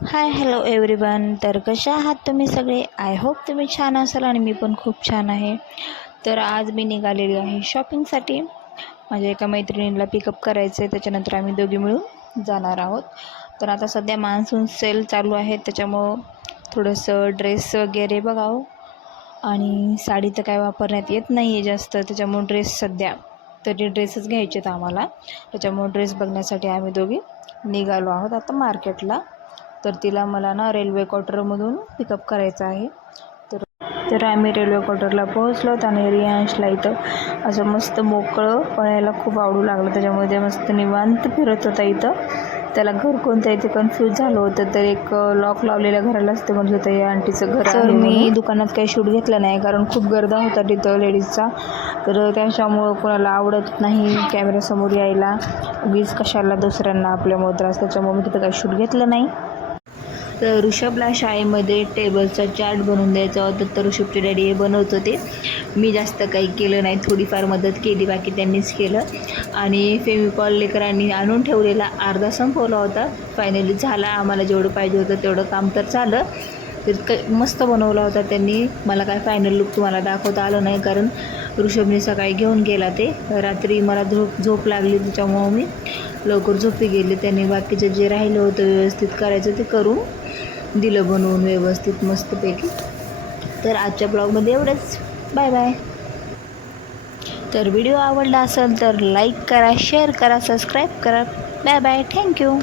Hi hello everyone तर कशा आहात तुम्ही सगळे? आय होप तुम्ही छान असाल आणि मी पण खूप छान आहे. तर आज मी निघालेली आहे शॉपिंगसाठी माझ्या एका मैत्रिणीला पिकअप करायचं आहे त्याच्यानंतर आम्ही दोघी मिळून जाणार आहोत. तर आता सध्या मान्सून सेल चालू आहे त्याच्यामुळं थोडंसं ड्रेस वगैरे बघावं. आणि साडी तर काय वापरण्यात येत नाही आहे जास्त त्याच्यामुळं ड्रेस सध्या तरी ड्रेसच घ्यायचे आहेत आम्हाला. त्याच्यामुळं ड्रेस बघण्यासाठी आम्ही दोघी निघालो आहोत आता मार्केटला तर तिला मला ना रेल्वे क्वार्टरमधून पिकअप करायचं आहे. तर तर आम्ही रेल्वे क्वार्टरला पोहोचलो आणि रियांशला इथं असं मस्त मोकळं पळायला खूप आवडू लागलं. त्याच्यामुळे ते मस्त निवांत फिरत होता इथं. त्याला घर कोणतं ते कन्फ्यूज झालं होतं तर एक लॉक लावलेल्या घरालाच ते म्हणत होतं या आंटीचं घर तर मी दुकानात काही शूट घेतलं नाही कारण खूप गर्दा होता तिथं लेडीजचा. तर त्याच्यामुळं कोणाला आवडत नाही कॅमेऱ्यासमोर यायला. उगीच कशाला दुसऱ्यांना आपल्यामुळे त्रास त्याच्यामुळे मी तिथं काही शूट घेतलं नाही. तर ऋषभला शाळेमध्ये टेबलचा चार्ट बनवून द्यायचा होता तर ऋषभचे डॅडी हे बनवत होते. मी जास्त काही केलं नाही थोडीफार मदत केली बाकी त्यांनीच केलं. आणि फेमिकॉल लेकरांनी आणून ठेवलेला अर्धा संपवला होता. फायनली झाला आम्हाला जेवढं पाहिजे होतं तेवढं काम तर झालं. तर मस्त बनवला होता त्यांनी. मला काय फायनल लुक तुम्हाला दाखवता आलं नाही कारण ऋषभने सकाळी घेऊन गेला ते. रात्री मला झोप झोप लागली त्याच्यामुळं मी लवकर झोपी गेले. त्यांनी बाकीचं जे राहिलं होतं व्यवस्थित करायचं ते करून दिलं बनवून व्यवस्थित मस्तपैकी. तर आजच्या ब्लॉगमध्ये एवढंच. Bye bye. तर व्हिडिओ आवडला असेल तर लाईक करा शेअर करा सबस्क्राईब करा. Bye bye. थँक्यू